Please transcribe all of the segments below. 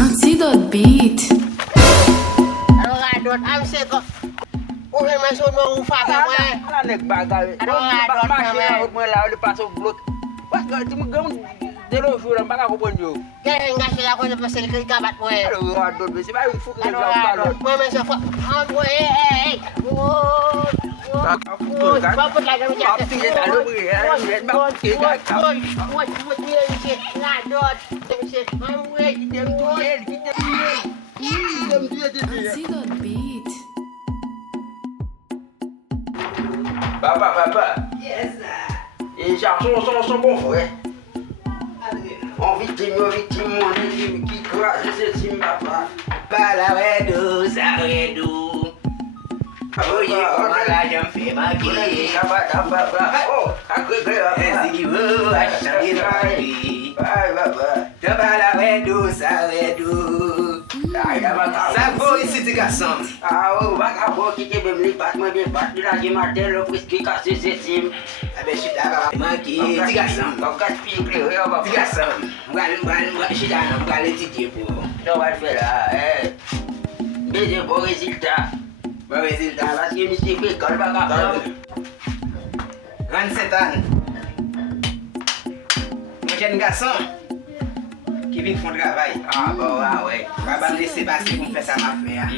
Antidote beat. Ano nga doon? Amsi ko. Uwi masud mo ufa ka mo eh. Ala nagbagal. Ano nga doon Masih kami? laut mo laut pasok blut. Wah, gak cuma gamun jero suram baka ko bonjo. Kaya nga sila ko na pasil kay kabat mo eh. Aduh, aduh, besi bayu fuk Ano na nga gaw doon? Mo masud fa. Mo eh. Babot lagi mo dyan. Bakti ya talo mo ya. Bakti ka ka. What niya yung shit? Nga doon. Yung shit. Mo eh. Kita duel, kita duel. Antidote beat. Bapak. Yes. Et garçon, son bon frère. On victime, on dit qui croit, je sais papa. Balawedu, sawedu. Oh yeah, on a la jambe fait ma qui. Oh, aku kaya. Esigibu, ashagirari. Baba. Balawedu, sawedu. Sabo isi tiga som. Oh, baka bo kike bemli bat mo be bat di lagi matel lo pris kika sesim. Abe shida maki tiga som. Baka pikir yo ba tiga som. Bukan shida no kali tijibu. Do wat fera Bede bo resultat. Bo resultat parce que mesti pe kal baka. Ran setan. Mon jeune garçon qui vient font travail. Ah bon, ah ouais. Papa me laisser passer pour faire ça ma frère.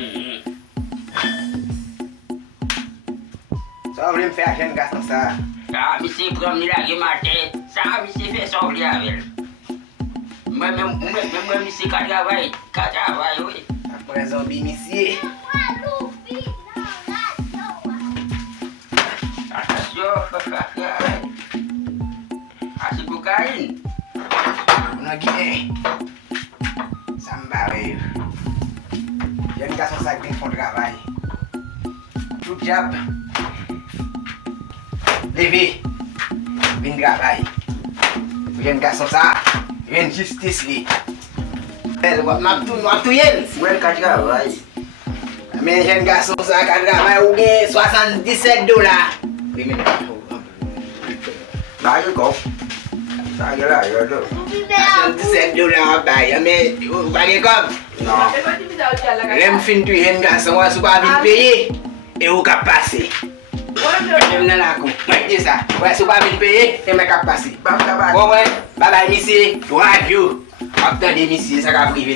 Ça voulait me faire jeune garçon ça. Ah, misi prom ni lagi mati. Sa misi fe sok dia vel. Même misi kat travail, oui. Après zombie monsieur. Attention. Asyik bukain. On a guiné. Ça m'arrive. Jeune garçon ça qui font travail. Tout job. Levé. Vin travail. Jeune garçon ça. Vin justice li. Elle va m'aptou yel. Well kat travail. Mais jeune garçon ça qui travaille ou bien $77. Oui mais Lagi kau. Saya lah, ya tu. $77 bay. Mais bagi comme. No. Lem fin tu jeune garçon wa suba vin payer. Et ou ka passer. Dem nan la kou. Mwen di sa. Wè sou pa vin paye, e mwen kap pase. Bon wè, babay misi, radio. Akte de misi, sa ka prive.